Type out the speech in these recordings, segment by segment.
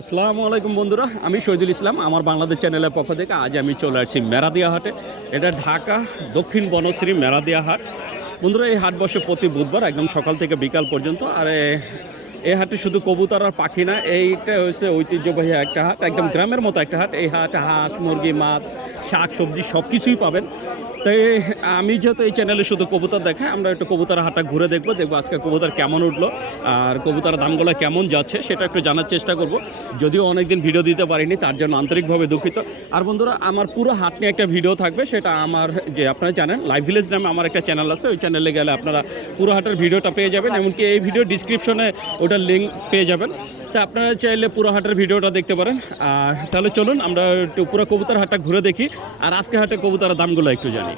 আসসালামু আলাইকুম বন্ধুরা, আমি শহীদুল ইসলাম, আমার বাংলাদেশ চ্যানেলের পক্ষ থেকে আজ আমি চলে আসছি মেরাদিয়া হাটে। এটা ঢাকা, দক্ষিণ বনশ্রী মেরাদিয়া হাট। বন্ধুরা, এই হাট বসে প্রতি বুধবার একদম সকাল থেকে বিকাল পর্যন্ত। আর এই হাটে শুধু কবুতর আর পাখি না, এইটা হচ্ছে ঐতিহ্যবাহী একটা হাট, একদম গ্রামের মতো একটা হাট। এই হাটে হাঁস, মুরগি, মাছ, শাক, সবজি সব কিছুই পাবেন। তাই আমি যেহেতু এই চ্যানেলে শুধু কবুতর দেখাই, আমরা একটু কবুতর হাটটা ঘুরে দেখব দেখব আজকে কবুতর কেমন উঠল আর কবুতর দামগুলো কেমন যাচ্ছে সেটা একটু জানার চেষ্টা করব। যদিও অনেকদিন ভিডিও দিতে পারিনি, তার জন্য আন্তরিকভাবে দুঃখিত। আর বন্ধুরা, আমার পুরো হাট নিয়ে একটা ভিডিও থাকবে, সেটা আমার যে আপনারা জানেন লাইভ ভিলেজ নামে আমার একটা চ্যানেল আছে, ওই চ্যানেলে গেলে আপনারা পুরো হাটের ভিডিওটা পেয়ে যাবেন, এমনকি এই ভিডিও ডিসক্রিপশনে ওটার লিঙ্ক পেয়ে যাবেন। তা আপনারা চাইলে পুরো হাটের ভিডিওটা দেখতে পারেন। আর তাহলে চলুন আমরা একটু পুরো কবুতর হাটটা ঘুরে দেখি। আর আজকে হাটে কবুতরের দামগুলো একটু জানি।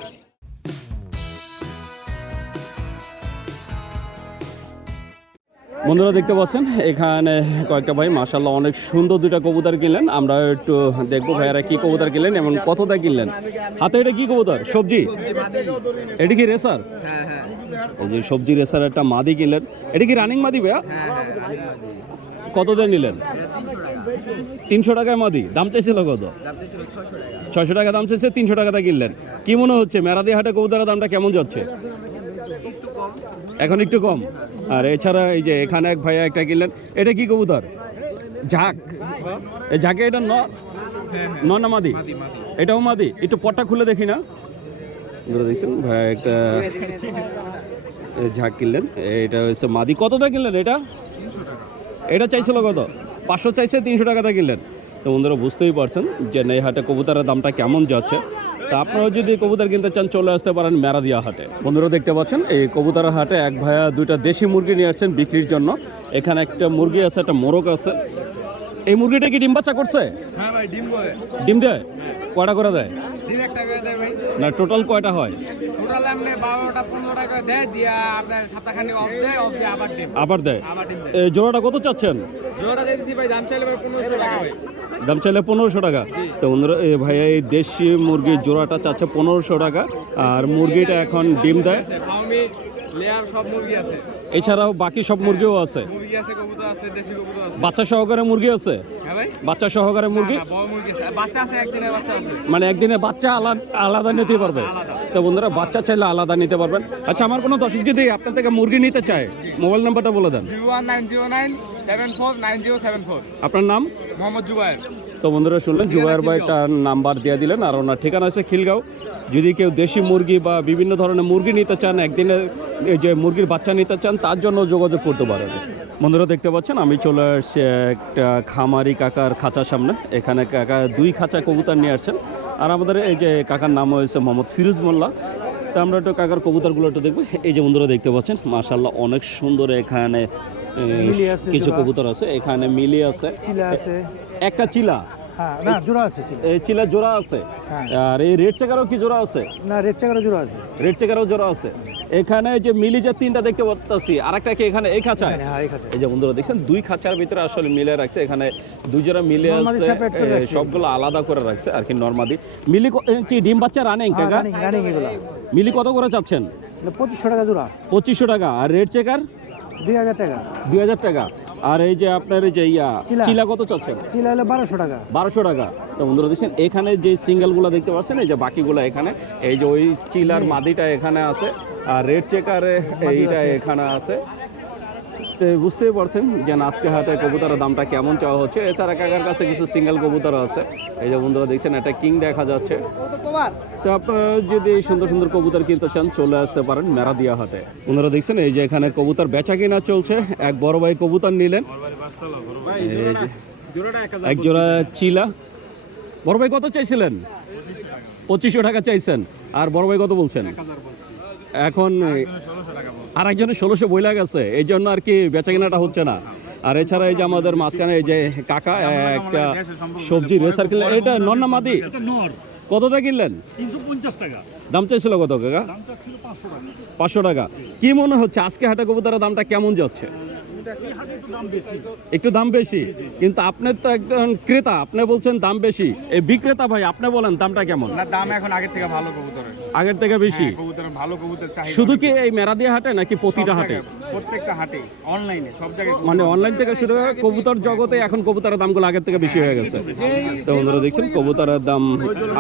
বন্ধুরা দেখতে পাচ্ছেন এখানে কয়েকটা ভাই মাসাল্লাহ অনেক সুন্দর দুইটা কবুতর কিনলেন। আমরা একটু দেখব ভাইয়ারা কি কবুতর কিনলেন এবং কতটা কিনলেন। হাতে এটা কি কবুতর? সবজি? এটা কি রেসার? হ্যাঁ হ্যাঁ। সবজি রেসার একটা মাদি কিনলেন। এটা কি রানিং মাদি ভাইয়া? হ্যাঁ কত দিয়ে নিলেন? তিনশো টাকায় মাদি, দাম চাইছিল কত? ছয়শো টাকা দাম চাইছে, তিনশো টাকাতে কিনলেন। কি মনে হচ্ছে, মেরাদি হাটে কবুতরের দামটা কেমন যাচ্ছে? এখন একটু কম। আর এছাড়া এই যে এখানে এক ভাইয়া একটা কিনলেন, এটা কি কবুতর? ঝাঁক। এই ঝাঁকে এটা ন ন মাদি? এটাও মাদি? একটু পটটা খুলে দেখি না। দেখছেন? ভাই একটা ঝাঁক কিনলেন এটা হচ্ছে মাদি। কতটা কিনলেন এটা? এটা চাইছিল কত? পাঁচশো চাইছে তিনশো টাকাতে কিনলেন। তো বন্ধুরা বুঝতেই পারছেন যে এই হাটে কবুতরের দামটা কেমন যাচ্ছে। তা আপনারা যদি কবুতর কিনতে চান চলে আসতে পারেন মেরাদিয়া হাটে। বন্ধুরা দেখতে পাচ্ছেন এই কবুতরের হাটে এক ভাইয়া দুইটা দেশি মুরগি নিয়ে আসছেন বিক্রির জন্য। এখানে একটা মুরগি আছে একটা মোরগ আছে। এই মুরগিটা কি ডিম বাচ্চা করছে? হ্যাঁ ডিম দেয়। কটা করে দেয় ডিম এক টাকা দেয় ভাই না টোটাল কয়টা হয়? টোটাল আপনি 12টা 15টা করে দেয় দিয়া আপনার সপ্তাহখানি অফ দেয় অফ দেয় আবার ডিম আবার দেয়? এই জোড়াটা কত চাচ্ছেন? জোড়াটা ভাই দাম চাইলে ভাই পনেরোশো টাকা ভাই। দাম চাইলে পনেরোশো টাকা। তো বন্ধুরা এই ভাইয়া এই দেশি মুরগির জোড়াটা চাচ্ছে পনেরোশো টাকা আর মুরগিটা এখন ডিম দেয়। সব মুরগি আছে। এছাড়াও বাকি সব মুরগিও আছে। বাচ্চা সহকারে মুরগি আছে? হ্যাঁ বাচ্চা সহকারে মুরগি? মানে একদিনে বাচ্চা আলাদা আলাদা নিতে পারবে? তো বন্ধুরা বাচ্চা চাইলে আলাদা নিতে পারবেন। আচ্ছা আমার কোনো দর্শক যদি আপনার থেকে মুরগি নিতে চায় মোবাইল নাম্বারটা বলে দেন। আপনার নাম? মোহাম্মদ জুবাইর তো বন্ধুরা শুনলেন জুবাইর ভাই তার নাম্বার দিয়ে দিলেন আর ওনার ঠিকানা আছে খিলগাঁও। যদি কেউ দেশি মুরগি বা বিভিন্ন ধরনের মুরগি নিতে চান একদিনে এই যে মুরগির বাচ্চা নিতে চান তার জন্য যোগাযোগ করতে পারেন। বন্ধুরা দেখতে পাচ্ছেন আমি চলে আসছি একটা খামারি কাকার খাঁচার সামনে। এখানে কাকা দুই খাঁচা কবুতর নিয়ে আসছেন। আর আমাদের এই যে কাকার নাম হয়েছে মোহাম্মদ ফিরোজ মোল্লা। তা আমরা একটু কাকার কবুতরগুলো একটু দেখব। এই যে বন্ধুরা দেখতে পাচ্ছেন মাশাল্লাহ অনেক সুন্দর এখানে কিছু কবুতর আছে এখানে মিলি আছে। একটা চিলা। হ্যাঁ চিলা। জোড়া আছে। হ্যাঁ। আর এই রেড চেকারও কি জোড়া আছে? না রেড চাকারও জোড়া আছে। রেড চেকারও জোড়া আছে। এখানে যে মিলি যে তিনটা দেখতে পাচ্ছি আর একটা কি এখানে এই খাঁচায়? হ্যাঁ এই যে বন্ধুরা দেখছেন দুই খাঁচার ভিতরে আসলে মিলে রাখছে। এখানে দুই জোড়া মিলে আছে। সবগুলো আলাদা করে রাখছে আর কি নর্মাদি। মিলি কি ডিম বাচ্চা রানিং হ্যাঁ কাকা? মিলি কত করে চাচ্ছেন? পঁচিশশো টাকা জোড়া। পঁচিশশো টাকা। আর রেড চেকার? দুই হাজার টাকা। দুই হাজার টাকা। আর এই যে আপনার এই যে ইয়া চিলা। কত চলছে চিলা হলো বারোশো টাকা। বারোশো টাকা। তো বন্ধুরা দেখছেন এখানে যে সিঙ্গেলগুলো দেখতে পাচ্ছেন এই যে বাকিগুলো এখানে এই যে ওই চিলার মাদিটা এখানে আছে আর রেড চেকারে এইটা এখানে আছে। তো বুঝতেই পারছেন যে আজকে হাটে কবুতরের দামটা কেমন চাওয়া হচ্ছে। এছাড়া কাকার কাছে কিছু সিঙ্গেল কবুতর আছে। এই যে বন্ধুরা দেখছেন, একটা কিং দেখা যাচ্ছে। তো আপনারা যদি সুন্দর সুন্দর কবুতর কিনতে চান, চলে আসতে পারেন মেরাদিয়া হাটে। বন্ধুরা দেখছেন, এই যে এখানে কবুতর বেচা কিনা চলছে। এক বড় ভাই কবুতর নিলেন। এক জোড়া চিলা। বড় ভাই কত চাইছিলেন? পঁচিশশো টাকা চাইছেন। আর বড় ভাই কত বলছেন? এখন আর একজনের ষোলোশো বইলা গেছে এই জন্য আর কি বেচাকেনাটা হচ্ছে না। আর এছাড়া এই যে আমাদের মাঝখানে এই যে কাকা একটা সবজি রেসার কিনলেন। এটা নন্না মাদি কতটা কিনলেন? দাম চাইছিল কত কাকা? পাঁচশো টাকা। কি মনে হচ্ছে আজকে হাটে কবুতারের দামটা কেমন যাচ্ছে? একটু দাম বেশি। কিন্তু আপনার তো একজন ক্রেতা আপনি বলছেন দাম বেশি। এই বিক্রেতা ভাই আপনি বলেন দামটা কেমন? না দাম এখন আগের থেকে ভালো কবুতরের। আগের থেকে বেশি? কবুতরের ভালো কবুতর চাহিদা শুধু কি এই মেরাদিয়া হাটে নাকি প্রতিটা হাটে? প্রত্যেকটা হাটে অনলাইনে সব জায়গায় মানে অনলাইন থেকে শুরু করে কবুতর জগতে এখন কবুতরের দামগুলো আগের থেকে বেশি হয়ে গেছে। তো বন্ধুরা দেখছেন কবুতরের দাম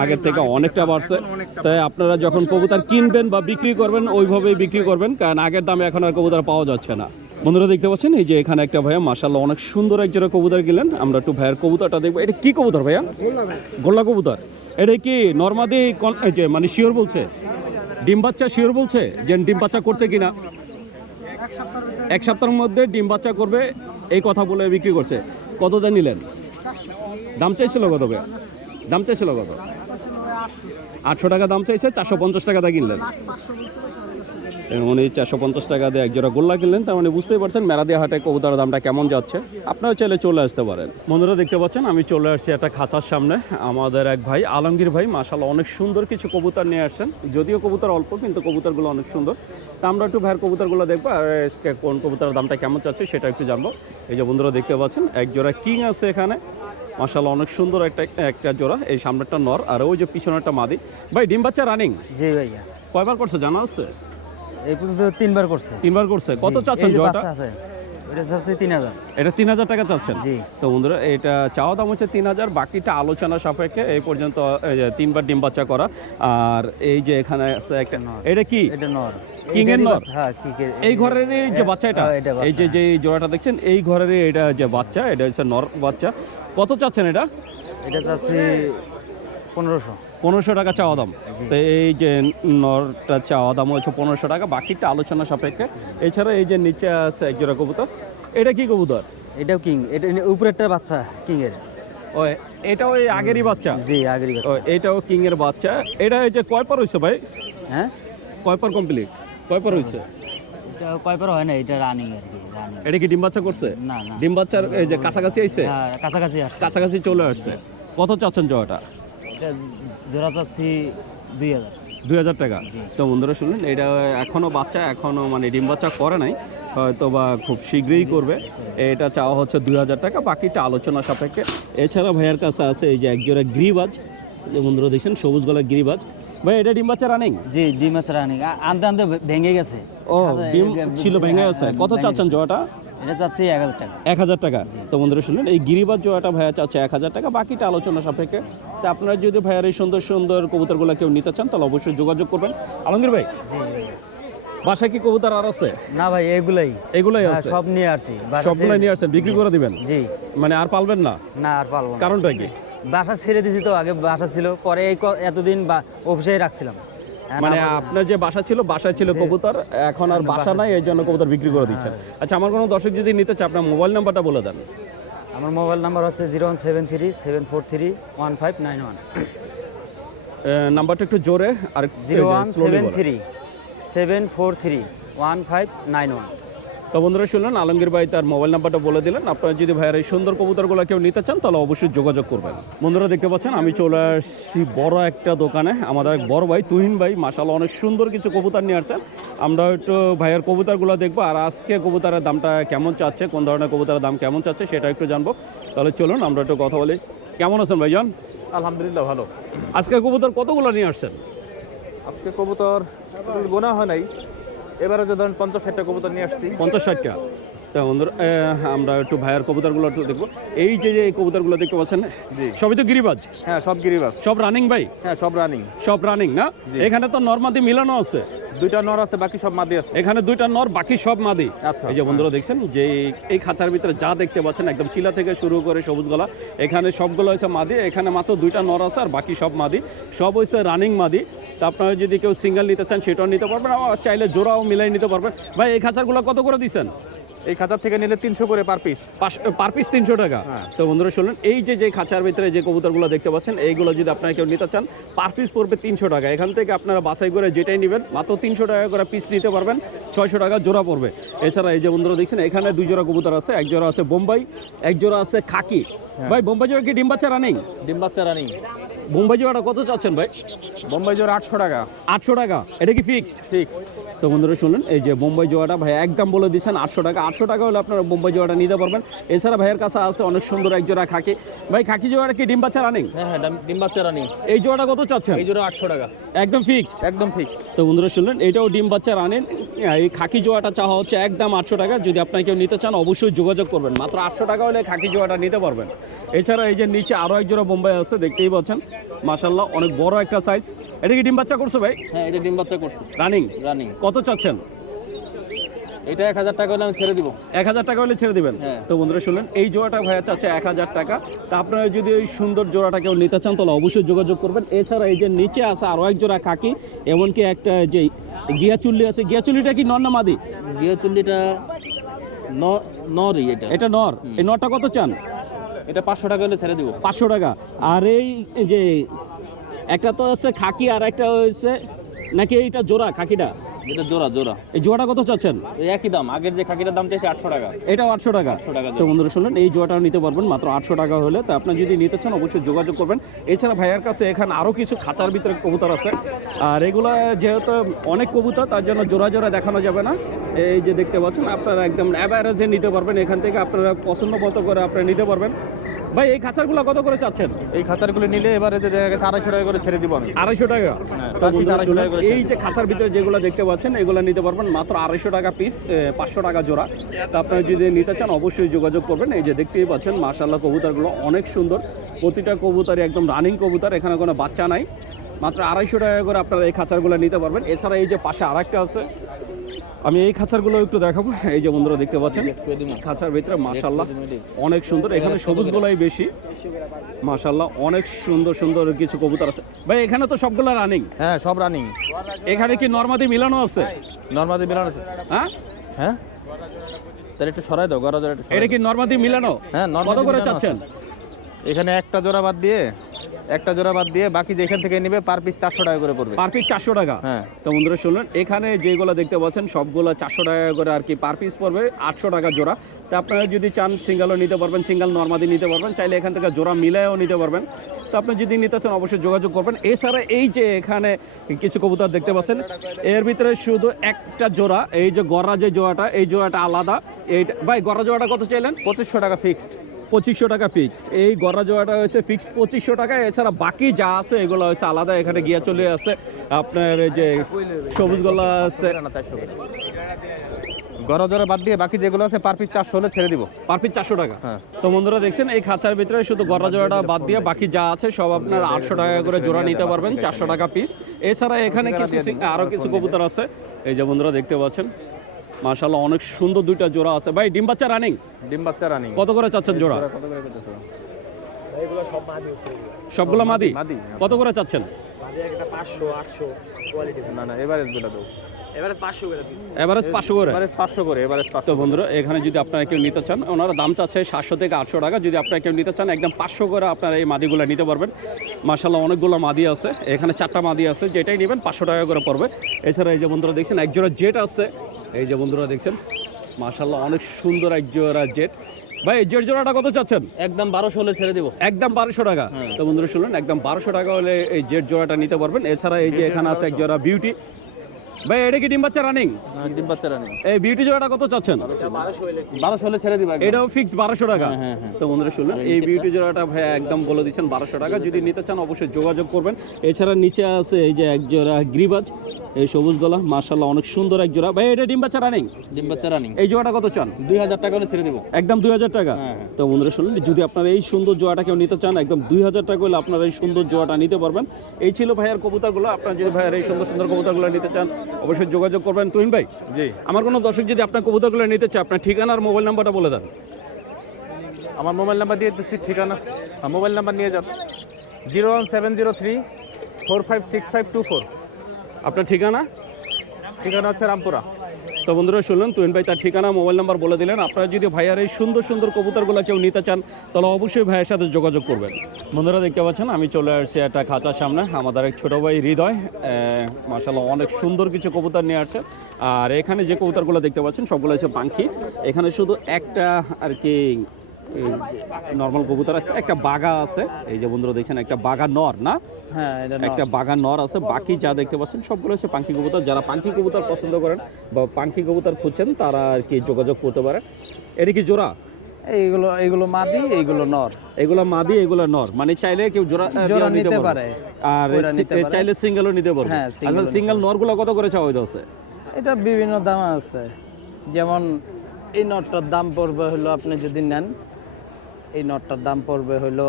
আগের থেকে অনেকটা বাড়ছে। তাই আপনারা যখন কবুতর কিনবেন বা বিক্রি করবেন ওইভাবেই বিক্রি করবেন কারণ আগের দামে এখন আর কবুতর পাওয়া যাচ্ছে না। বন্ধুরা দেখতে পাচ্ছেন, এই যে এখানে একটা ভাইয়া মাসাল্লাহ অনেক সুন্দর এক জোড়া কবুতর গেলেন আমরা একটু ভাইয়ের কবুতরটা দেখব। এটা কি কবুতর ভাইয়া? গোল্লা কবুতর। এটা কি নর্মাদি যে মানে শিওর বলছে? ডিম বাচ্চা শিওর বলছে? যে ডিম বাচ্চা করছে কিনা? এক সপ্তাহের মধ্যে ডিম বাচ্চা করবে, এই কথা বলে বিক্রি করছে। কত দাম নিলেন? দাম চাইছিল কত ভাইয়া? দাম চাইছিল কত? আটশো টাকা দাম চাইছে, চারশো পঞ্চাশ টাকা দিয়ে কিনলেন। উনি চারশো পঞ্চাশ টাকা দিয়ে একজোড়া গোল্লা কিনলেন তার মানে বুঝতেই পারছেন মেরাদিয়া হাটে কবুতরের দামটা কেমন যাচ্ছে। আপনারা চাইলে চলে আসতে পারেন। বন্ধুরা দেখতে পাচ্ছেন আমি চলে আসছি একটা খাঁচার সামনে। আমাদের এক ভাই আলমগীর ভাই মাসাল্লাহ অনেক সুন্দর কিছু কবুতর নিয়ে আসছেন। যদিও কবুতর অল্প কিন্তু কবুতরগুলো অনেক সুন্দর। তা আমরা একটু ভাইয়ের কবুতরগুলো দেখব আর আজকে কোন কবুতরের দামটা কেমন চাচ্ছে সেটা একটু জানব। এই যে বন্ধুরা দেখতে পাচ্ছেন এক জোড়া কিং আছে এখানে। মাসাল্লাহ অনেক সুন্দর একটা একটা জোড়া। এই সামনেরটা নর আর ওই যে পিছনেরটা মাদি। ভাই ডিম বাচ্চা রানিং জি ভাইয়া। কয়বার করছে জানা আছে? এই পর্যন্ত তিনবার করছে। তিনবার করছে। কত চাচ্ছেন আছে চাচ্ছে তিন হাজার। এটা তিন হাজার টাকা চাচ্ছেন? জি। তো বন্ধুরা এটা চাওয়া দাম হচ্ছে তিন হাজার বাকিটা আলোচনা সাপেক্ষে এই পর্যন্ত তিনবার ডিম বাচ্চা করা। আর এই যে এখানে আছে একটা এটা কি? এটা নর। King এর নর? হ্যাঁ এই ঘরের যে বাচ্চা এটা? হ্যাঁ, এই যে যে জোড়াটা দেখছেন এই ঘরের এটা যে বাচ্চা এটা হচ্ছে নর বাচ্চা। কত চাচ্ছেন এটা? এটা চাচ্ছি পনেরোশো। পনেরোশো টাকা চাওয়া দাম। তো এই যে নরটা চাওয়া দাম হচ্ছে পনেরোশো টাকা বাকিটা আলোচনা সাপেক্ষে। এছাড়া এই যে নিচে আছে এক জোড়া কবুতর এটা কি কবুতর? এটাও কিং এটা উপরেরটা বাচ্চা কিং এর ও এটা ওই আগেরই বাচ্চা? জি আগেরই বাচ্চা। এটাও কিং এর বাচ্চা। এটা এই যে কয় পার হয়েছে ভাই? হ্যাঁ? কয় পার কমপ্লিট কয় পার হয়েছে? এটা কয়বার হয় না এটা রানিং আর কি রানিং এটা কি ডিম বাচ্চা করছে? না না। ডিম বাচ্চার এই যে কাছাকাছি আইছে? হ্যাঁ কাছাকাছি আসছে। কাছাকাছি চলে আসছে। কত চাচ্ছেন জয়টা? এটা জোড়া চাচ্ছি দুই হাজার। দুই হাজার টাকা। তো বন্ধুরা শুনলেন এটা এখনও বাচ্চা এখনও মানে ডিম বাচ্চা করে নাই হয়তো বা খুব শীঘ্রই করবে। এটা চাওয়া হচ্ছে দুই হাজার টাকা বাকিটা আলোচনা সাপেক্ষে। এছাড়া ভাইয়ের কাছে আছে এই যে একজোড়া গ্রিবাজ বন্ধুরা দেখছেন সবুজ গলার গ্রিবাজ। ভাই এটা ডিম বাচ্চা রানিং জি ডিম আছে রানিং আনতে আনতে ভেঙে গেছে। ও ডিম ছিল ভেঙে আছে কত চাচ্ছেন গেছে। জয়টা এটা চাচ্ছি এক হাজার টাকা। এক হাজার টাকা। তো বন্ধুরা শুনলেন এই গিরিবাজ জোয়াটা ভাইয়া চাচ্ছে এক হাজার টাকা বাকিটা আলোচনা সাপেক্ষে। তা আপনারা যদি ভাইয়ার এই সুন্দর সুন্দর কবুতরগুলো কেউ নিতে চান তাহলে অবশ্যই যোগাযোগ করবেন। আলমগীর ভাই বাসায় কি কবুতর আর আছে? না ভাই এগুলাই। এগুলোই হ্যাঁ, আছে? সব নিয়ে আসছি। বাসা সবগুলো ছেড়ে- নিয়ে আসছেন? বিক্রি করে দিবেন? জি। মানে আর পালবেন না? না আর পারব না। কারণটা কি? বাসা ছেড়ে দিছি তো আগে বাসা ছিল পরে এই এতদিন বা- অফিসেই রাখছিলাম। মানে আপনার যে বাসা ছিল বাসায় ছিল কবুতর এখন আর বাসা নাই এই জন্য কবুতর বিক্রি করে দিচ্ছেন। আচ্ছা আমার কোনো দর্শক যদি নিতে চায় আপনার মোবাইল নাম্বারটা বলে দেন। আমার মোবাইল নাম্বার হচ্ছে zero one seven three seven four three one five nine one. নাম্বারটা একটু জোরে আর zero one seven three seven four three one five nine one. তো বন্ধুরা শুনলেন আলমগীর ভাই তার মোবাইল নাম্বারটা বলে দিলেন। আপনারা যদি ভাইয়ের এই সুন্দর কবুতরগুলো কেউ নিতে চান তাহলে অবশ্যই যোগাযোগ করবেন। বন্ধুরা দেখতে পাচ্ছেন আমি চলে আসছি বড় একটা দোকানে। আমাদের এক বড় ভাই তুহিন ভাই মাসাল অনেক সুন্দর কিছু কবুতর নিয়ে আসছেন। আমরা একটু ভাইয়ের কবুতরগুলো দেখব আর আজকে কবুতরের দামটা কেমন চাচ্ছে কোন ধরনের কবুতরের দাম কেমন চাচ্ছে সেটা একটু জানব। তাহলে চলুন আমরা একটু কথা বলি। কেমন আছেন ভাইজান? আলহামদুলিল্লাহ ভালো। আজকে কবুতর কতগুলো নিয়ে আসছেন? আজকে কবুতর গোনা হয় নাই। এবারে যে ধরেন পঞ্চাশ ষাটটা কবুতর নিয়ে আসছি। পঞ্চাশ ষাটটা? তা বন্ধুরা। আমরা একটু ভাইয়ের কবুতরগুলো একটু দেখব। এই যে এই কবুতরগুলো দেখতে পাচ্ছেন সবই তো গিরিবাজ? হ্যাঁ সব গিরিবাস সব রানিং ভাই? হ্যাঁ সব রানিং সব রানিং না? এখানে তো নর্মাদি মিলানো আছে। দুইটা নর আছে বাকি সব মাদি আছে। এখানে দুইটা নর বাকি সব মাদি। আচ্ছা। এই যে বন্ধুরা দেখছেন যে এই খাঁচার ভিতরে যা দেখতে পাচ্ছেন একদম চিলা থেকে শুরু করে সবুজ গলা এখানে সবগুলো হয়েছে মাদি এখানে মাত্র দুইটা নর আছে আর বাকি সব মাদি। সব হয়েছে রানিং মাদি। তা আপনারা যদি কেউ সিঙ্গেল নিতে চান সেটাও নিতে পারবেন চাইলে জোড়াও মিলাই নিতে পারবেন। ভাই এই খাঁচারগুলো কত করে দিচ্ছেন এই খাঁচার থেকে নিলে তিনশো করে পার পিস পার পিস তিনশো টাকা। হ্যাঁ। তো বন্ধুরা শুনলেন এই যে যে খাঁচার ভিতরে যে কবুতরগুলো দেখতে পাচ্ছেন এইগুলো যদি আপনারা কেউ নিতে চান পার পিস পড়বে তিনশো টাকা। এখান থেকে আপনারা বাছাই করে যেটাই নেবেন মাত্র তিনশো টাকা করে পিস নিতে পারবেন ছয়শো টাকা জোড়া পড়বে। এছাড়া এই যে বন্ধুরা দেখছেন এখানে দুই জোড়া কবুতর আছে এক জোড়া আছে বোম্বাই এক জোড়া আছে খাকি। ভাই বোম্বাই জোড়া কি ডিম বাচ্চা রানিং ডিম বাচ্চা রানিং বোম্বাই জোড়াটা কত চাচ্ছেন ভাই? বোম্বাই জোর আটশো টাকা। আটশো টাকা। এটা কি ফিক্সড ফিক্সড তো বন্ধুরা শুনলেন এই যে বোম্বাই জোয়াটা ভাই একদম বলে দিচ্ছেন আটশো টাকা। আটশো টাকা হলে আপনারা বোম্বাই জোয়াটা নিতে পারবেন। এছাড়া ভাইয়ের কাছে আছে অনেক সুন্দর এক জোড়া খাকি। ভাই খাকি জোড়াটা কি ডিম বাচ্চা রানিং হ্যাঁ হ্যাঁ ডিম বাচ্চা রানি এই জোড়াটা কত চাচ্ছেন? এই জোর আটশো টাকা। একদম ফিক্সড একদম ফিক্সড তো বন্ধুরা শুনলেন এটাও ডিম বাচ্চা রানেন এই খাকি জোয়াটা চাওয়া হচ্ছে একদম আটশো টাকা। যদি আপনার কেউ নিতে চান অবশ্যই যোগাযোগ করবেন। মাত্র আটশো টাকা হলে খাকি জোয়াটা নিতে পারবেন। এছাড়া এই যে নিচে আরও এক জোড়া বোম্বাই আছে দেখতেই পাচ্ছেন। মাসাল্লাহ অনেক বড় একটা সাইজ এটা কি ডিম বাচ্চা করছ ভাই? হ্যাঁ এটা ডিম বাচ্চা করছে। রানিং রানিং কত চাচ্ছেন? এটা এক হাজার টাকা হলে আমি ছেড়ে দিব। এক হাজার টাকা হলে ছেড়ে দিবেন? হ্যাঁ। তো বন্ধুরা শুনলেন এই জোড়াটা ভাইয়া চাচ্ছে এক হাজার টাকা। তা আপনারা যদি ওই সুন্দর জোড়াটা কেউ নিতে চান তাহলে অবশ্যই যোগাযোগ করবেন। এছাড়া এই যে নিচে আছে আরও এক জোড়া কাকি এমনকি একটা যে গিয়া চুল্লি আছে। গিয়া চুল্লিটা কি নর না মাদি? গিয়ে চুল্লিটা নরই এটা। এটা নর। এই নরটা কত চান? এটা পাঁচশো টাকা হলে ছেড়ে দিব। পাঁচশো টাকা। আর এই যে, একটা তো হচ্ছে খাকি আর একটা হচ্ছে নাকি এইটা জোড়া, খাকিটা? জোড়া জোড়া। এই জোড়াটা কত চাচ্ছেন? এই একই দাম আগের যে খাকিটার দাম চাইছে আটশো টাকা। এটাও আটশো টাকা। 800 টাকা তো বন্ধুরা শুনলেন এই নিতে পারবেন মাত্র আটশো টাকা হলে। তো আপনার যদি নিতে চান অবশ্যই যোগাযোগ করবেন। এছাড়া ভাইয়ার কাছে এখানে আরও কিছু খাঁচার ভিতরে কবুতর আছে। আর এগুলো যেহেতু অনেক কবুতর তার জন্য জোড়া জোড়া দেখানো যাবে না। এই যে দেখতে পাচ্ছেন আপনারা একদম অ্যাভারেজে নিতে পারবেন। এখান থেকে আপনারা পছন্দ মতো করে আপনারা নিতে পারবেন। ভাই এই খাঁচারগুলো কত করে চাচ্ছেন? এই খাতারগুলো নিলে এবারে যে দেখা গেছে আড়াইশো টাকা করে ছেড়ে দিব আমি। আড়াইশো টাকা? হ্যাঁ, তো per piece বন্ধুরা 250 শুনলেন, টাকা করে এই যে খাঁচার ভিতরে যেগুলো দেখতে পাচ্ছেন এগুলো নিতে পারবেন মাত্র আড়াইশো টাকা পিস পাঁচশো টাকা জোড়া। তা আপনারা যদি নিতে চান অবশ্যই যোগাযোগ করবেন। এই যে দেখতেই পাচ্ছেন মাশাল্লাহ কবুতরগুলো অনেক সুন্দর। প্রতিটা কবুতরই একদম রানিং কবুতর এখানে কোনো বাচ্চা নাই। মাত্র আড়াইশো টাকা করে আপনারা এই খাঁচারগুলো নিতে পারবেন। এছাড়া এই যে পাশে আরেকটা আছে আমি এই খাঁচারগুলো একটু দেখাবো। এই যে বন্ধুরা দেখতে পাচ্ছেন খাঁচার ভিতরে মাশাল্লাহ অনেক সুন্দর এখানে সবুজ গোলাই বেশি। মাশাল্লাহ অনেক সুন্দর সুন্দর কিছু কবুতর আছে। ভাই এখানে তো সবগুলো রানিং হ্যাঁ সব রানিং এখানে কি নর্মাদি মিলানো আছে? নর্মাদি মিলানো আছে। হ্যাঁ? হ্যাঁ? তাহলে একটু সরাই দাও গড়া জোড়া এটা কি নর্মাদি মিলানো? হ্যাঁ, নর্মাদি করে চাচ্ছেন? এখানে একটা জোড়া বাদ দিয়ে একটা জোড়া বাদ দিয়ে বাকি যেখান থেকে নিবে পার পিস চারশো টাকা করে পড়বে। পার পিস চারশো টাকা? হ্যাঁ। তো বন্ধুরা শুনলেন এখানে যেগুলো দেখতে পাচ্ছেন সবগুলো চারশো টাকা করে আর কি পার পিস পড়বে আটশো টাকা জোড়া। তো আপনারা যদি চান সিঙ্গেলও নিতে পারবেন সিঙ্গেল নর্মাদি নিতে পারবেন চাইলে এখান থেকে জোড়া মিলায়ও নিতে পারবেন। তো আপনি যদি নিতে চান অবশ্যই যোগাযোগ করবেন। এছাড়া এই যে এখানে কিছু কবুতর দেখতে পাচ্ছেন এর ভিতরে শুধু একটা জোড়া এই যে গড়া যে জোড়াটা এই জোড়াটা আলাদা। এইটা ভাই গড়া জোড়াটা কত চাইলেন? পঁচিশশো টাকা ফিক্সড পঁচিশশো টাকা ফিক্সড এই গড়া জোড়াটা হয়েছে ফিক্সড পঁচিশশো টাকা। এছাড়া বাকি যা আছে এগুলো হচ্ছে আলাদা। এখানে গিয়া চলে আছে আপনার এই যে সবুজ গলা আছে। গড়া জোড়া বাদ দিয়ে বাকি যেগুলো আছে পার পিস চারশো হলে ছেড়ে দিব। পার পিস চারশো টাকা। হ্যাঁ। তো বন্ধুরা দেখছেন এই খাঁচার ভিতরে শুধু গড়া জোড়াটা বাদ দিয়ে বাকি যা আছে সব আপনার আটশো টাকা করে জোড়া নিতে পারবেন চারশো টাকা পিস এছাড়া এখানে কিছু সিং- আরও কিছু কবুতর আছে। এই যে বন্ধুরা দেখতে পাচ্ছেন মাশাল্লাহ অনেক সুন্দর দুইটা জোড়া আছে। ভাই ডিম বাচ্চা রানিং ডিম বাচ্চা রানিং কত করে চাচ্ছেন জোড়া? কত করে করতেছো? সবগুলো মাদি? মাদি কত করে চাচ্ছেন? না না এভারেজ দুটা দাও এভারেজ পাঁচশো করে এভারেজ করে? তো বন্ধুরা এখানে যদি আপনারা কেউ নিতে চান ওনারা দাম চাচ্ছে সাতশো থেকে আটশো টাকা। যদি আপনারা কেউ নিতে চান একদম পাঁচশো করে আপনারা এই মাদিগুলো নিতে পারবেন। মার্শাল্লাহ অনেকগুলো মাদি আছে। এখানে চারটা মাদি আছে যেটাই নেবেন পাঁচশো টাকা করে পড়বে। এছাড়া এই যে বন্ধুরা দেখছেন একজোড়া জেট আছে। এই যে বন্ধুরা দেখছেন মার্শাল্লাহ অনেক সুন্দর একজোড়া জেট ভাই এই জোড়াটা কত চাচ্ছেন? একদম বারোশো হলে ছেড়ে দিব। একদম বারোশো টাকা। তো বন্ধুরা শুনলেন একদম বারোশো টাকা হলে এই জেট জোড়াটা নিতে পারবেন। এছাড়া এই যে এখানে আছে এক জোড়া বিউটি ভাই এটা কি ডিম বাচ্চা রানিং হ্যাঁ, ডিম বাচ্চা রানিং এই বিউটি জোড়াটা কত চাচ্ছেন? বারোশো হলে। ছেড়ে দিব একদম। এটাও ফিক্স বারোশো টাকা। হ্যাঁ, হ্যাঁ, হ্যাঁ। তো বন্ধুরা শুনলেন এই বিউটি জোড়াটা ভাই একদম বলে দিচ্ছেন বারোশো টাকা। যদি নিতে চান অবশ্যই যোগাযোগ করবেন। এছাড়া নিচে আছে এই যে এক জোড়া গ্রিবাজ এই সবুজ গলা মার্শাল্লাহ অনেক সুন্দর এক জোড়া। ভাই এটা ডিম বাচ্চা রানিং ডিম বাচ্চা রানিং এই জোড়াটা কত চান? দুই হাজার টাকা হলে ছেড়ে দেবো। একদম দুই হাজার টাকা? হ্যাঁ, হ্যাঁ। তো বন্ধুরা শুনলেন যদি আপনারা এই সুন্দর জোড়াটা কেউ নিতে চান একদম দুই হাজার টাকা হলে আপনারা এই সুন্দর জোড়াটা নিতে পারবেন। এই ছিল ভাইয়ার কবুতরগুলো। আপনারা যদি ভাইয়ার এই সুন্দর সুন্দর কবুতরগুলো নিতে চান অবশ্যই যোগাযোগ করবেন। তুহিন ভাই জি। আমার কোনো দর্শক যদি আপনার কবুতরগুলো নিতে চায় আপনার ঠিকানা আর মোবাইল নাম্বারটা বলে দেন। আমার মোবাইল নাম্বার দিয়ে দিচ্ছি ঠিকানা। মোবাইল নাম্বার নিয়ে যান। Zero one seven zero three four five six five two four. আপনার ঠিকানা? ঠিকানা হচ্ছে রামপুরা। তো বন্ধুরা শুনলেন তুহিন ভাই তার ঠিকানা, মোবাইল নাম্বার বলে দিলেন। আপনারা যদি ভাইয়ার এই সুন্দর সুন্দর কবুতরগুলো কেউ নিতে চান, তাহলে অবশ্যই ভাইয়ের সাথে যোগাযোগ করবেন। বন্ধুরা, দেখতে পাচ্ছেন, আমি চলে আসছি একটা খাঁচার সামনে। আমাদের এক ছোটো ভাই হৃদয় মাসাল্লাহ অনেক সুন্দর কিছু কবুতর নিয়ে আসছে। আর এখানে যে কবুতরগুলো দেখতে পাচ্ছেন, সবগুলো হচ্ছে পাখি এখানে শুধু একটা আর কি নর্মাল কবুতর আছে একটা বাগা আছে। এই যে বন্ধুরা দেখছেন একটা বাগা নর না? হ্যাঁ একটা বাগান নর আছে বাকি যা দেখতে পাচ্ছেন সবগুলো হচ্ছে পাখি কবুতর। যারা পাখি কবুতর পছন্দ করেন বা পাখি কবুতর খুঁজছেন তারা আর কি যোগাযোগ করতে পারে এটা কি জোড়া? এইগুলো এইগুলো মাদি এইগুলো নর। এগুলো মাদি এগুলো নর। মানে চাইলে কেউ জোড়া জোড়া নিতে পারে। আর পারে। চাইলে সিঙ্গেলও নিতে হ্যাঁ, আচ্ছা সিঙ্গেল নরগুলো কত করে চাওয়া হইতেছে এটা বিভিন্ন দাম আছে। যেমন এই নটটার দাম পড়বে হলো আপনি যদি নেন এই নটটার দাম পড়বে হলো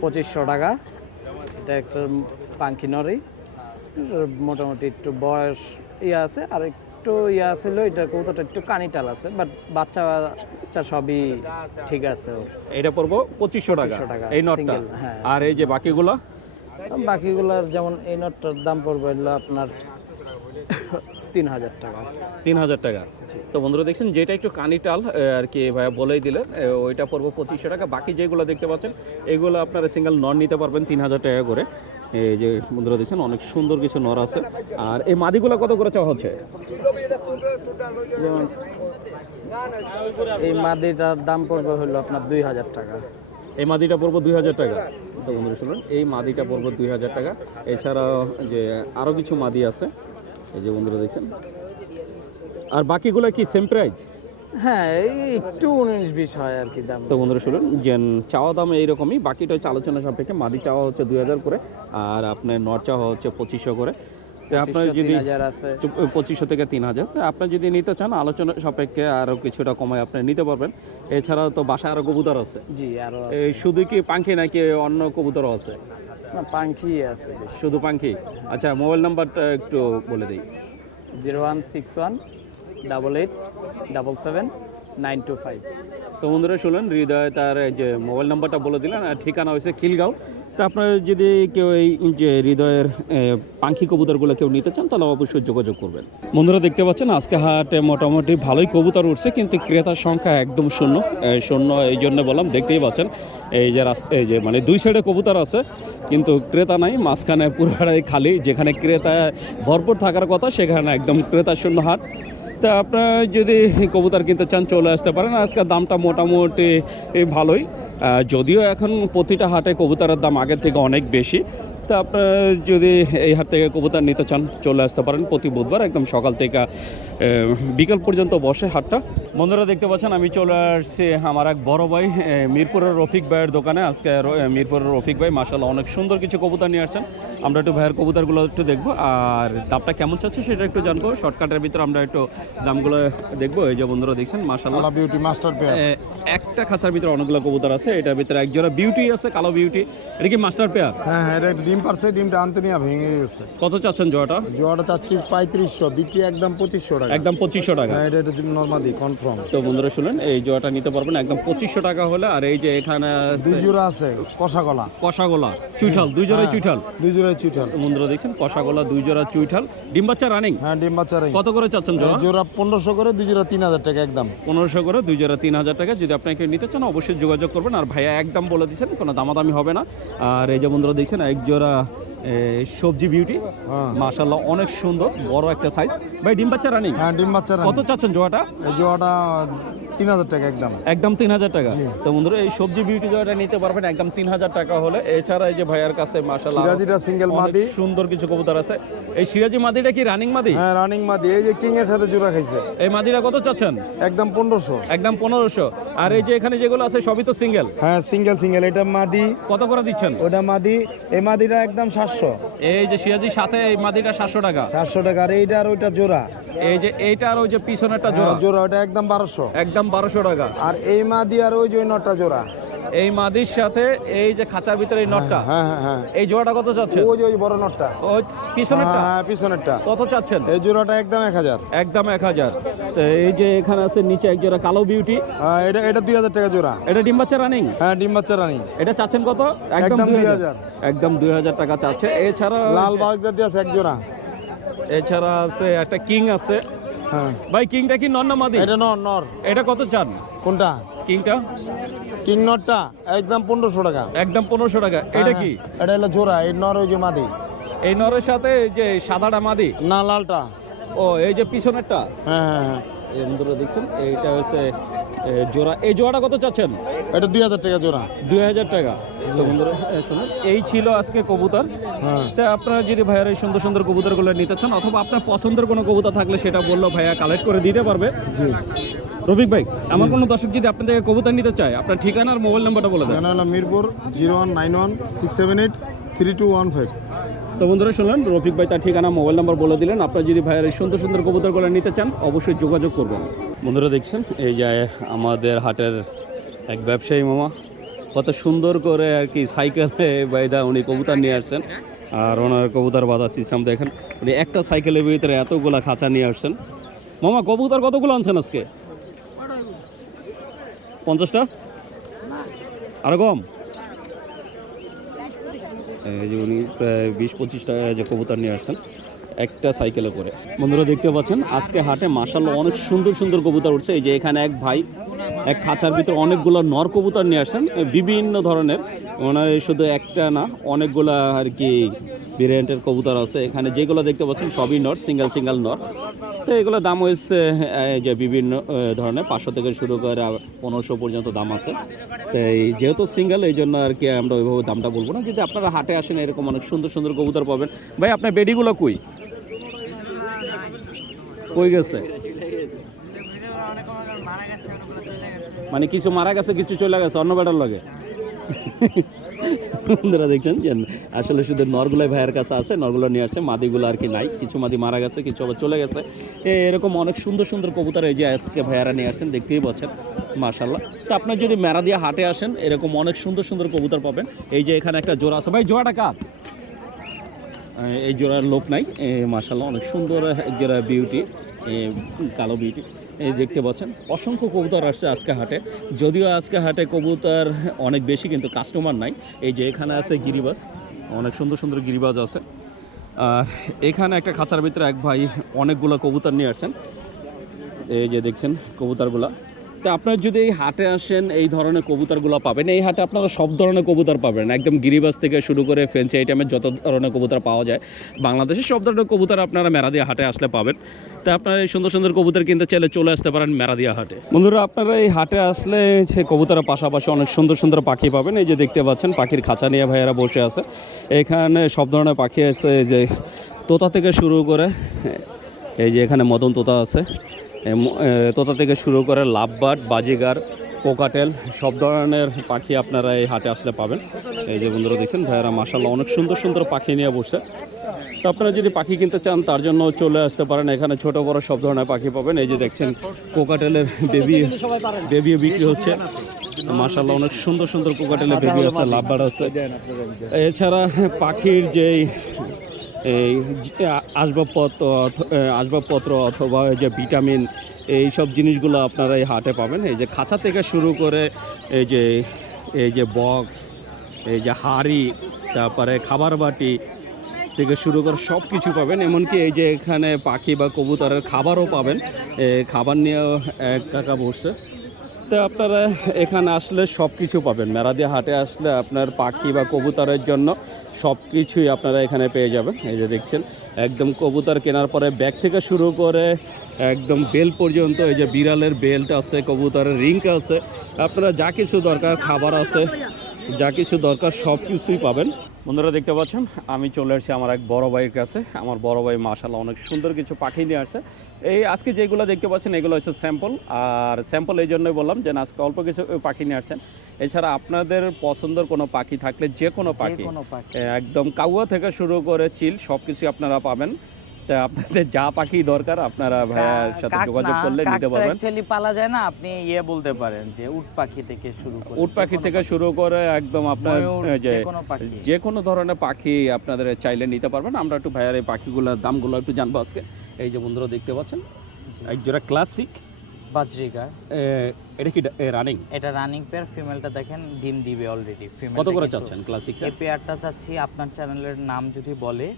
পঁচিশশো টাকা এটা একটা পাঙ্কি নরি মোটামুটি একটু বয়স ইয়ে আছে আর একটু ইয়ে ছিল এটা কৌতোটা একটু কানিটাল আছে বাট বাচ্চা বাচ্চা সবই ঠিক আছে। এটা পড়ব পঁচিশশো টাকা টাকা, এই নটটা হ্যাঁ। আর এই যে বাকিগুলো বাকিগুলোর যেমন এই নটটার দাম পড়বে হলো আপনার তিন হাজার টাকা। তিন হাজার টাকা তো বন্ধুরা দেখছেন যেটা একটু কানিটাল আর কি ভাইয়া বলেই দিলেন ওইটা পড়ব পঁচিশশো টাকা। বাকি যেগুলো দেখতে পাচ্ছেন এগুলো আপনারা সিঙ্গেল নর নিতে পারবেন তিন হাজার টাকা করে। এই যে বন্ধুরা দেখছেন অনেক সুন্দর কিছু নর আছে। আর এই মাদিগুলো কত করে চাওয়া হচ্ছে? যেমন এই মাদিটার দাম পড়বে হলো আপনার দুই হাজার টাকা। এই মাদিটা পড়ব দুই হাজার টাকা। তো বন্ধুরা শুনুন এই মাদিটা পড়ব দুই হাজার টাকা। এছাড়াও যে আরও কিছু মাদি আছে এই যে বন্ধুরা দেখছেন? আর বাকিগুলো কি সেম প্রাইস হ্যাঁ এই একটু উনিশ বিশ হয় আর কি দাম। তো বন্ধুরা শুনুন যে চাওয়া দাম এইরকমই বাকিটা হচ্ছে আলোচনা সাপেক্ষে। মাদি চাওয়া হচ্ছে দুই হাজার করে আর আপনার নর চাওয়া হচ্ছে পঁচিশশো করে। আপনার যদি পঁচিশশো থেকে তিন হাজার। আপনি যদি নিতে চান আলোচনা সাপেক্ষে আরও কিছুটা কমায় আপনি নিতে পারবেন। এছাড়াও তো বাসায় আরও কবুতর আছে। জি আরও শুধু কি পাখি নাকি অন্য কবুতরও আছে? না পাঙ্খি আছে শুধু পাঙ্খি আচ্ছা মোবাইল নাম্বারটা একটু বলে দিই। Zero one six one double eight double seven nine two five. তো বন্ধুরা শুনলেন হৃদয় তার যে মোবাইল নাম্বারটা বলে দিলেন আর ঠিকানা হয়েছে খিলগাঁও। তো আপনারা যদি কেউ এই যে হৃদয়ের পাখি কবুতরগুলো কেউ নিতে চান, তাহলে অবশ্যই যোগাযোগ করবেন। বন্ধুরা দেখতে পাচ্ছেন, আজকে হাটে মোটামুটি ভালোই কবুতর উঠছে, কিন্তু ক্রেতার সংখ্যা একদম শূন্য শূন্য, এই জন্য বললাম, দেখতেই পাচ্ছেন, এই যে এই যে মানে দুই সাইডে কবুতর আছে, কিন্তু ক্রেতা নাই, মাঝখানে পুরোটাই খালি, যেখানে ক্রেতা ভরপুর থাকার কথা, সেখানে একদম ক্রেতা শূন্য হাট। তা আপনারা যদি কবুতর কিনতে চান, চলে আসতে পারেন, আজকের দামটা মোটামুটি ভালোই। যদিও এখন প্রতিটা হাটে কবুতরের দাম আগের থেকে অনেক বেশি। তা আপনারা যদি এই হাট থেকে কবুতর নিতে চান, চলে আসতে পারেন প্রতি বুধবার একদম সকাল থেকে বিকাল পর্যন্ত বসে হাটটা বন্ধুরা দেখতে পাচ্ছেন আমি চলে আসছি আমার এক বড় ভাই মিরপুরের রফিক ভাইয়ের দোকানে। আজকে মিরপুরের রফিক ভাই মাসাল্লাহ অনেক সুন্দর কিছু কবুতর নিয়ে আসছেন। আমরা একটু ভাইয়ের কবুতরগুলো একটু দেখব আর দামটা কেমন চাচ্ছে সেটা একটু জানব। শর্টকাটের ভিতরে আমরা একটু দামগুলো দেখব। এই যে বন্ধুরা দেখছেন মাসাল্লাহ বিউটি মাস্টার একটা খাঁচার ভিতরে অনেকগুলো কবুতর আছে এটার ভিতরে এক জোড়া বিউটি আছে কালো বিউটি এটা কি মাস্টার পেয়ার হ্যাঁ হ্যাঁ এটা ডিম পারছে ডিমটা আনতে নিয়ে ভেঙে গেছে। কত চাচ্ছেন জোয়াটা জোয়াটা চাচ্ছি পঁয়ত্রিশশো বিক্রি একদম পঁচিশশো টাকা। একদম পঁচিশশো টাকা। হ্যাঁ এটা এটা নর্মাদি কনফার্ম তো বন্ধুরা শুনেন এই জোড়াটা নিতে পারবেন একদম পঁচিশশো টাকা হলে আর এই যে এখানে আছে দুই জোড়া আছে কষা গলা কষাগোলা চুইঠাল দুই জোড়াই হ্যাঁ। চুইঠাল। দুই জোড়া চুইঠাল। বন্ধুরা দেখছেন কষাগোলা দুই জোড়া চুইঠাল। ডিম বাচ্চা রানিং হ্যাঁ ডিম বাচ্চারাই কত করে চাচ্ছেন জোড়া? জোড়া পনেরোশো করে দুই জোড়া তিন হাজার টাকা একদম। পনেরোশো করে দুই জোড়া তিন হাজার টাকা। যদি আপনাকে নিতে চান অবশ্যই যোগাযোগ করবেন। আর ভাইয়া একদম বলে দিচ্ছেন কোনো দামাদামি হবে না। আর এই যে বন্ধুরা দেখছেন এক জোড়া সবজি বিউটি হ্যাঁ। মাশাল্লাহ অনেক সুন্দর বড় একটা সাইজ ভাই ডিম বাচ্চা রানি হ্যাঁ ডিম বাচ্চারা কত চাচ্ছেন জোয়াটা? জোয়াটা তিন হাজার টাকা একদম। একদম তিন হাজার টাকা তো বন্ধুরা এই সবজি বিউটি জোড়াটা নিতে পারবেন একদম তিন হাজার টাকা হলে। এছাড়া এই যে ভাইয়ার কাছে মাশাল্লাহ সিরাজিটা সিঙ্গেল মাদি। সুন্দর কিছু কবুতর আছে। এই সিরাজি মাদিটা কি রানিং মাদি? হ্যাঁ রানিং মাদি। এই যে কিং এর সাথে জোড়া খাইছে। এই মাদিটা কত চাচ্ছেন? একদম পনেরোশো। একদম পনেরোশো। আর এই যে এখানে যেগুলো আছে সবই তো সিঙ্গেল হ্যাঁ সিঙ্গেল সিঙ্গেল এটা মাদি। কত করে দিচ্ছেন? ওটা মাদি। এই মাদিটা একদম সাতশো। এই যে সিরাজির সাথে এই মাদিটা সাতশো টাকা। সাতশো টাকা। আর এইটা আর ওইটা জোড়া। এই যে এইটা আর ওই যে পিছনেরটা জোড়া। হ্যাঁ, জোড়া। ওটা একদম বারোশো। একদম বারোশো টাকা। আর এই মাদি আর ওই যে ওই নটা জোড়া। এই মাদির সাথে এই যে খাঁচার ভিতরে এই নটটা? হ্যাঁ হ্যাঁ হ্যাঁ। এই জোড়াটা কত চাচ্ছেন? ওই যে ওই বড় নটটা। ওই পিছনেরটা? হ্যাঁ হ্যাঁ পিছনেরটা। কত চাচ্ছেন? এই জোড়াটা একদম এক হাজার। একদম এক হাজার। তো এই যে এখানে আছে নিচে এক জোড়া কালো বিউটি। হ্যাঁ, এটা এটা দুই হাজার টাকা জোড়া। এটা ডিম বাচ্চা রানিং? হ্যাঁ ডিম বাচ্চা রানি। এটা চাচ্ছেন কত? একদম দুই দুই হাজার। হাজার। একদম দুই হাজার টাকা চাচ্ছে। এছাড়া লাল বাগদা দিয়ে আছে এক জোড়া। এছাড়া আছে একটা কিং আছে। হ্যাঁ ভাই কিংটা কি নর না মাদি? এটা নর নর। এটা কত চান? কোনটা? কিংটা? কিং নরটা? একদম পনেরোশো টাকা। একদম পনেরোশো টাকা। এটা কি? হ্যাঁ, এটা হলো জোড়া এই নর ওই যে মাদি। এই নরের সাথে যে সাদাটা মাদি? না লালটা। ও এই যে পিছনেরটা? হ্যাঁ হ্যাঁ হ্যাঁ। বন্ধুরা দেখছেন এইটা হচ্ছে জোড়া। এই জোড়াটা কত চাচ্ছেন? এটা দুই হাজার টাকা জোড়া। দুই হাজার টাকা। তো বন্ধুরা শুনুন এই ছিল আজকে কবুতর। হ্যাঁ। তা আপনারা যদি ভাইয়ার এই সুন্দর সুন্দর কবুতরগুলো নিতে চান অথবা আপনার পছন্দের কোনো কবুতর থাকলে সেটা বলল ভাইয়া কালেক্ট করে দিতে পারবে। জি। রফিক ভাই আমার কোনো দর্শক যদি আপনার থেকে কবুতর নিতে চায় আপনার ঠিকানা আর মোবাইল নাম্বারটা বলে দেন। Mirpur zero one nine one six seven eight three two one five. তো বন্ধুরা শুনলেন, রফিক ভাই তার ঠিকানা, মোবাইল নাম্বার বলে দিলেন। আপনারা যদি ভাইয়ের এই সুন্দর সুন্দর কবুতরগুলো নিতে চান, অবশ্যই যোগাযোগ করবেন। বন্ধুরা দেখছেন, এই যে আমাদের হাটের এক ব্যবসায়ী মামা, কত সুন্দর করে আর কি সাইকেলে বাইদা উনি কবুতর নিয়ে আসছেন। আর ওনার কবুতর বাঁধা সিস্টেম দেখেন, উনি একটা সাইকেলের ভিতরে এতগুলা খাঁচা নিয়ে আসছেন। মামা, কবুতর কতগুলো আনছেন আজকে? পঞ্চাশটা? আরও কম? যে উনি, প্রায় বিশ পঁচিশটা যে কবুতর নিয়ে আসছেন, একটা সাইকেলে করে। বন্ধুরা দেখতে পাচ্ছেন, আজকে হাটে মাসাল অনেক সুন্দর সুন্দর কবুতর উঠছে। এই যে এখানে এক ভাই এক খাঁচার ভিতরে অনেকগুলো নর কবুতর নিয়ে আসেন বিভিন্ন ধরনের। ওনার শুধু একটা না, অনেকগুলা আর কি ভেরিয়েন্টের কবুতর আছে। এখানে যেগুলো দেখতে পাচ্ছেন সবই নর সিঙ্গেল সিঙ্গেল নর। তো এগুলো দাম হয়েছে যে বিভিন্ন ধরনের। পাঁচশো থেকে শুরু করে পনেরোশো পর্যন্ত দাম আছে। তো এই যেহেতু সিঙ্গেল এই জন্য আর কি আমরা ওইভাবে দামটা বলব না। যদি আপনারা হাটে আসেন, এরকম অনেক সুন্দর সুন্দর কবুতর পাবেন। ভাই, আপনার বেডিগুলো কই? কই গেছে? মানে কিছু মারা গেছে, কিছু চলে গেছে, অন্য বেটার লগে। বন্ধুরা দেখছেন যে আসলে শুধু নরগুলাই ভাইয়ের কাছে আছে, নরগুলো নিয়ে আসছে, মাদিগুলো আর কি নাই। কিছু মাদি মারা গেছে, কিছু আবার চলে গেছে। এরকম অনেক সুন্দর সুন্দর কবুতর এই যে আজকে ভাইয়ারা নিয়ে আসছেন, দেখতেই পাচ্ছেন মাশাল্লাহ তো আপনার যদি মেরা দিয়ে হাটে আসেন, এরকম অনেক সুন্দর সুন্দর কবুতর পাবেন। এই যে এখানে একটা জোড়া আছে। ভাই, জোড়াটা কার? এই জোড়ার লোক নাই। মার্শাল্লাহ অনেক সুন্দর জোড়া বিউটি কালো বিউটি এই দেখতে পাচ্ছেন, অসংখ্য কবুতর আসছে আজকে হাটে। যদিও আজকে হাটে কবুতর অনেক বেশি, কিন্তু কাস্টমার নাই। এই যে এখানে আছে গিরিবাস অনেক সুন্দর সুন্দর গিরিবাজ আছে। আর এখানে একটা খাঁচার ভিতরে এক ভাই অনেকগুলো কবুতর নিয়ে আসছেন। এই যে দেখছেন কবুতরগুলা। তো আপনারা যদি এই হাটে আসেন, এই ধরনের কবুতরগুলো পাবেন, এই হাটে আপনারা সব ধরনের কবুতর পাবেন। একদম গিরিবাস থেকে শুরু করে ফেন্সি আইটেমের যত ধরনের কবুতর পাওয়া যায় বাংলাদেশে সব ধরনের কবুতর আপনারা মেরাদিয়া হাটে আসলে পাবেন। তো আপনারা এই সুন্দর সুন্দর কবুতর কিনতে চাইলে চলে আসতে পারেন মেরাদিয়া হাটে। বন্ধুরা, আপনারা এই হাটে আসলে সে কবুতরের পাশাপাশি অনেক সুন্দর সুন্দর পাখি পাবেন। এই যে দেখতে পাচ্ছেন, পাখির খাঁচা নিয়ে ভাইয়েরা বসে আছে। এখানে সব ধরনের পাখি আছে যে তোতা থেকে শুরু করে, এই যে এখানে মদন তোতা আছে। তোতা থেকে শুরু করে লাভবার্ড বাজিগার, কোকাটেল, সব ধরনের পাখি আপনারা এই হাটে আসলে পাবেন। এই যে বন্ধুরা দেখছেন, ভাইয়েরা মাসাল্লাহ অনেক সুন্দর সুন্দর পাখি নিয়ে বসছে। তো আপনারা যদি পাখি কিনতে চান, তার জন্য চলে আসতে পারেন। এখানে ছোট বড় সব ধরনের পাখি পাবেন। এই যে দেখছেন, কোকাটেলের বেবি, বেবিও বিক্রি হচ্ছে। মাসাল্লাহ অনেক সুন্দর সুন্দর কোকাটেলের বেবি আছে লাভবার্ড আছে। এছাড়া পাখির যেই এই আসবাবপত্র আসবাবপত্র অথবা যে ভিটামিন, এই সব জিনিসগুলো আপনারা এই হাটে পাবেন। এই যে খাঁচা থেকে শুরু করে এই যে এই যে বক্স, এই যে হাঁড়ি, তারপরে খাবার বাটি থেকে শুরু করে সব কিছু পাবেন। এমনকি এই যে এখানে পাখি বা কবুতরের খাবারও পাবেন। খাবার নিয়েও এক টাকা বসছে। তো আপনারা এখানে আসলে সব কিছু পাবেন। মেরাদিয়া হাটে আসলে আপনার পাখি বা কবুতরের জন্য সব কিছুই আপনারা এখানে পেয়ে যাবেন। এই যে দেখছেন, একদম কবুতর কেনার পরে ব্যাগ থেকে শুরু করে একদম বেল পর্যন্ত এই যে বিড়ালের বেল্ট আছে, কবুতরের রিঙ্ক আছে। আপনারা যা কিছু দরকার খাবার আছে, যা কিছু দরকার সব কিছুই পাবেন। বন্ধুরা দেখতে পাচ্ছেন আমি চলে আসছি আমার এক বড় ভাইয়ের কাছে। আমার বড় ভাই মাশাল্লাহ অনেক সুন্দর কিছু পাখি নিয়ে আসছে। এই আজকে যেগুলো দেখতে পাচ্ছেন এগুলো হচ্ছে স্যাম্পল আর স্যাম্পল এই জন্যই বললাম যে আজকে অল্প কিছু পাখি নিয়ে আসছেন। এছাড়া আপনাদের পছন্দের কোনো পাখি থাকলে যে কোনো পাখি একদম কাউয়া থেকে শুরু করে চিল সব কিছু আপনারা পাবেন। আপনাদের যা পাখি দরকার আপনারা ভাইয়ার সাথে যোগাযোগ করলে নিতে পারবেন। অ্যাকচুয়ালি পালা যায় না আপনি ইয়ে বলতে পারেন যে উট পাখি থেকে শুরু করে উট পাখি থেকে শুরু করে একদম আপনার যে যেকোনো যে কোনো ধরনের পাখি আপনাদের চাইলে নিতে পারবেন। আমরা একটু ভাইয়ার এই পাখিগুলোর দামগুলো একটু জানব আজকে। এই যে বন্ধুরা দেখতে পাচ্ছেন এক জোড়া ক্লাসিক বাজরিকা। এটা কি রানিং এটা রানিং পেয়ার ফিমেলটা দেখেন ডিম দিবে অলরেডি ফিমেল কত করে চাচ্ছেন ক্লাসিকটা এই পেয়ারটা চাচ্ছি আপনার চ্যানেলের নাম যদি বলে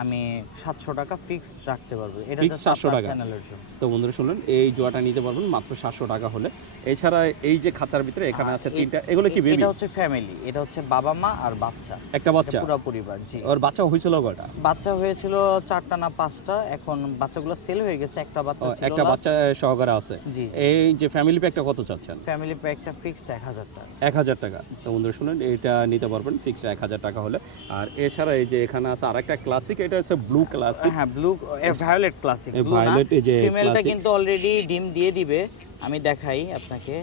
আমি সাতশো টাকা ফিক্সড রাখতে পারব। এটা 700 টাকা? চ্যানেলের জন্য। তো বন্ধুরা শুনলেন এই জোয়াটা নিতে পারবেন মাত্র সাতশো টাকা হলে। এছাড়া এই যে খাঁচার ভিতরে এখানে আছে তিনটা এগুলো কি বেবি এটা হচ্ছে ফ্যামিলি এটা হচ্ছে বাবা মা আর বাচ্চা। একটা বাচ্চা? পুরো পরিবার জি। ওর বাচ্চা হয়েছিল কয়টা? বাচ্চা হয়েছিল চারটা না পাঁচটা এখন বাচ্চাগুলো সেল হয়ে গেছে একটা বাচ্চা ছিল একটা বাচ্চা সহকারে আছে। জি এই যে ফ্যামিলি প্যাকটা কত চাচ্ছেন? ফ্যামিলি প্যাকটা ফিক্সড এক হাজার টাকা। এক হাজার টাকা। তো বন্ধুরা শুনুন এটা নিতে পারবেন ফিক্সড এক হাজার টাকা হলে। আর এছাড়া এই যে এখানে আছে আরেকটা ক্লাসিক এটা হচ্ছে ব্লু ক্লাসিক হ্যাঁ ব্লু ভায়োলেট ক্লাসিক violet এই যে ফিমেলটা কিন্তু অলরেডি ডিম দিয়ে দিবে। আমি দেখাই আপনাকে।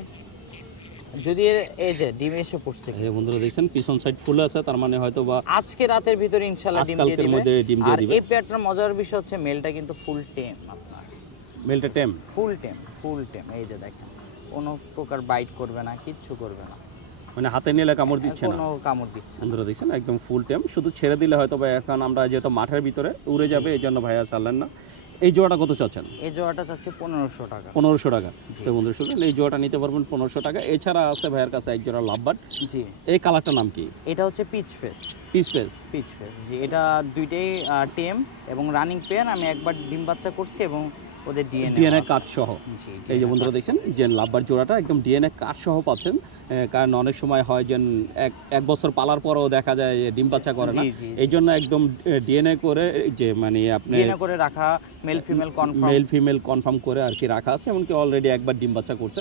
যদি এই যে ডিম এসে পড়ছে। এই বন্ধুরা দেখছেন পিছন সাইড ফুল আছে তার মানে হয়তো বা আজকে রাতের ভিতরে ইনশাআল্লাহ ডিম দিয়ে দিবে। মধ্যে ডিম দিয়ে আর এই পেয়ারটার মজার বিষয় হচ্ছে মেলটা কিন্তু ফুল টেম আপনার। মেলটা টেম ফুল টেম ফুল টেম এই যে দেখেন। কোনো প্রকার বাইট করবে না কিচ্ছু করবে না। মানে হাতে নিলে কামড় দিচ্ছে না? কামড় দিচ্ছে। না। বন্ধুরা দেখছেন একদম ফুল টেম শুধু ছেড়ে দিলে হয়তো বা এখন আমরা যেহেতু মাঠের ভিতরে উড়ে যাবে এই জন্য ভাইয়া চাললেন না। এই জোড়াটা কত চাচ্ছেন? এই জোড়াটা চাচ্ছি পনেরোশো টাকা। পনেরোশো টাকা। তো বন্ধুরা শুনলেন এই জোড়াটা নিতে পারবেন পনেরোশো টাকা। এছাড়া আছে ভাইয়ের কাছে এক জোড়া লাভবাট জি। এই কালারটার নাম কি? এটা হচ্ছে peach face peach face peach face জি। এটা দুইটাই টেম এবং রানিং পেয়ার আমি একবার ডিম বাচ্চা করছি এবং ওদের ডিএনএ ডিএনএ কার্ড সহ এই যে বন্ধুরা দেখছেন যে লাভবার জোড়াটা একদম ডিএনএ কার্ড সহ পাচ্ছেন কারণ অনেক সময় হয় যে এক এক বছর পালার পরেও দেখা যায় ডিম বাচ্চা করে না। এই জন্য একদম ডিএনএ করে যে মানে আপনি ডিএনএ করে রাখা male female confirm male female confirm করে আর কি রাখা আছে এমনকি অলরেডি একবার ডিম বাচ্চা করছে।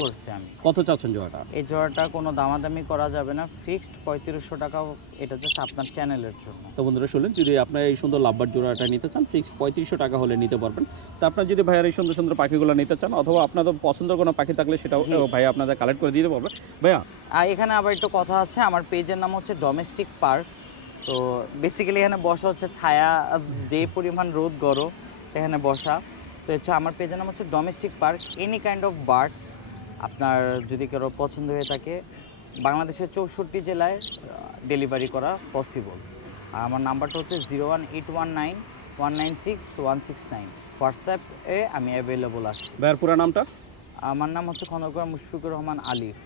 কত চাচ্ছেন জোড়াটা? এই জোড়াটা কোনো দামাদামি করা যাবে না। ফিক্সড পঁয়ত্রিশশো টাকা এটা জাস্ট আপনার চ্যানেলের জন্য। তো বন্ধুরা শুনলেন যদি আপনার এই সুন্দর লাভবার জোড়াটা নিতে চান ফিক্স পঁয়ত্রিশশো টাকা হলে নিতে পারবেন। তো আপনার যদি ভাইয়ার সুন্দর সুন্দর পাখিগুলো নিতে চান অথবা আপনাদের পছন্দের কোনো পাখি থাকলে সেটাও। ভাই আপনাদের কালেক্ট করে দিতে পারবে। ভাইয়া? আর এখানে আবার একটু কথা আছে আমার পেজের নাম হচ্ছে ডোমেস্টিক পার্ক তো বেসিক্যালি এখানে বসা হচ্ছে ছায়া যে পরিমাণ রোদ গরম এখানে বসা। তো হচ্ছে আমার পেজের নাম হচ্ছে domestic park any kind of birds আপনার যদি কারও পছন্দ হয়ে থাকে বাংলাদেশের চৌষট্টি জেলায় ডেলিভারি করা পসিবল আর আমার নাম্বারটা হচ্ছে zero one eight one nine one nine six one six nine হোয়াটসঅ্যাপে আমি অ্যাভেলেবল আছি। ভাইয়ার পুরো নামটা? আমার নাম হচ্ছে খন্দকার মুশফিকুর রহমান আলিফ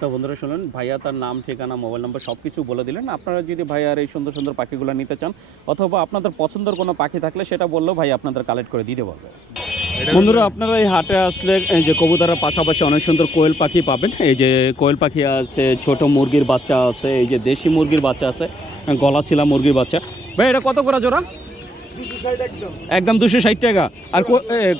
তো বন্ধুরা শুনুন ভাইয়া তার নাম ঠিকানা মোবাইল নাম্বার সব কিছু বলে দিলেন। আপনারা যদি ভাইয়ার এই সুন্দর সুন্দর পাখিগুলো নিতে চান অথবা আপনাদের পছন্দের কোনো পাখি থাকলে সেটা বললেও ভাই আপনাদের কালেক্ট করে দিতে পারবে বন্ধুরা আপনারা এই হাটে আসলে এই যে কবুতরের পাশাপাশি অনেক সুন্দর কোয়েল পাখি পাবেন। এই যে কোয়েল পাখি আছে ছোট মুরগির বাচ্চা আছে এই যে দেশি মুরগির বাচ্চা আছে গলা ছিলা মুরগির বাচ্চা। ভাই এটা কত করে জোড়া? একদম। দুশো ষাট টাকা। আর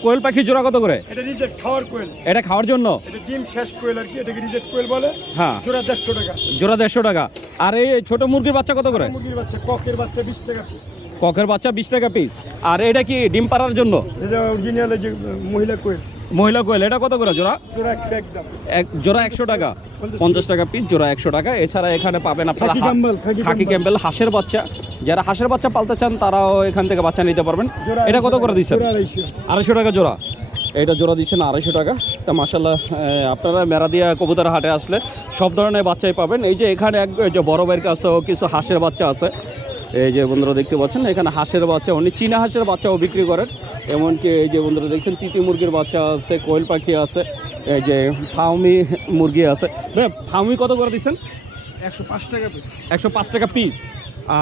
কোয়েল পাখি জোড়া কত করে? এটা রিজেক্ট খাওয়ার কোয়েল। এটা খাওয়ার জন্য? এটা ডিম শেষ কোয়েল আর কি এটাকে রিজেক্ট কোয়েল বলে। হ্যাঁ। জোড়া দেড়শো টাকা। জোড়া দেড়শো টাকা। আর এই ছোট মুরগির বাচ্চা কত করে? মুরগির বাচ্চা ককের বাচ্চা বিশ টাকা ককের বাচ্চা বিশ টাকা পিস আর এটা কি ডিম পাড়ার জন্য? এটা অরিজিনাল যে মহিলা কোয়েল। মহিলা কোয়েল এটা কত করে জোড়া? জোড়া একশো এক জোড়া একশো টাকা। পঞ্চাশ টাকা পিস জোড়া একশো টাকা। এছাড়া এখানে পাবেন আপনারা খাকি। ক্যাম্বেল হাঁসের বাচ্চা। যারা হাঁসের বাচ্চা পালতে চান তারাও এখান থেকে বাচ্চা নিতে পারবেন। এটা কত করে দিচ্ছেন? আড়াইশো টাকা জোড়া। এটা জোড়া দিচ্ছেন আড়াইশো টাকা। তা মাসাল্লাহ আপনারা মেরাদিয়া কবুতর হাটে আসলে সব ধরনের বাচ্চাই পাবেন। এই যে এখানে এক যে বড় ভাইয়ের কাছেও কিছু হাঁসের বাচ্চা আছে। এই যে বন্ধুরা দেখতে পাচ্ছেন এখানে হাঁসের বাচ্চা উনি চীনা হাঁসের বাচ্চাও বিক্রি করেন। এমনকি এই যে বন্ধুরা দেখছেন তিতি মুরগির বাচ্চা আছে কোয়েল পাখি আছে এই যে ফাউমি মুরগি আছে। ভাই ফাউমি কত করে দিচ্ছেন? একশো পাঁচ টাকা পিস একশো পাঁচ টাকা পিস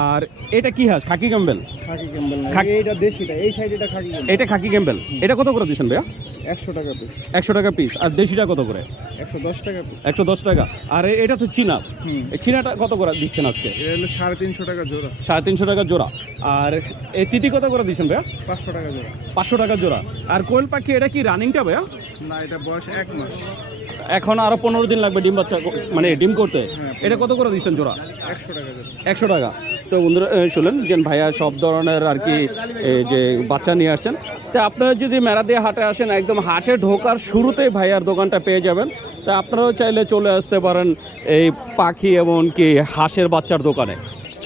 আর এটা কি হাঁস? খাকি ক্যাম্বেল? খাকি ক্যাম্বেল এইটা দেশিটা এই সাইড এটা খাকি ক্যাম্বেল। এটা খাকি ক্যাম্বেল? এটা কত করে দিচ্ছেন ভাইয়া? একশো টাকা পিস একশো টাকা পিস আর দেশিটা কত করে? একশো দশ টাকা পিস একশো দশ টাকা। আর এটা তো চীনা। চীনাটা কত করে দিচ্ছেন আজকে? এটা হলো সাড়ে তিনশো টাকা জোড়া। সাড়ে তিনশো টাকা জোড়া। আর এই তিতি কত করে দিচ্ছেন ভাইয়া? পাঁচশো টাকা জোড়া। পাঁচশো টাকা জোড়া। আর কোয়েল পাখি এটা কি রানিংটা ভাইয়া? না এটা বয়স এক মাস। এখন আরও পনেরো দিন লাগবে ডিম বাচ্চা মানে ডিম করতে। হ্যাঁ, এটা কত করে দিচ্ছেন জোড়া? একশো টাকা জোড়া। একশো টাকা। তো বন্ধুরা শুনলেন, যে ভাইয়া সব ধরনের আর কি যে বাচ্চা নিয়ে আসছেন। তো আপনারা যদি মেরা দিয়ে হাটে আসেন, একদম হাটে ঢোকার শুরুতেই ভাইয়ার দোকানটা পেয়ে যাবেন। তা আপনারাও চাইলে চলে আসতে পারেন এই পাখি এমনকি হাঁসের বাচ্চার দোকানে।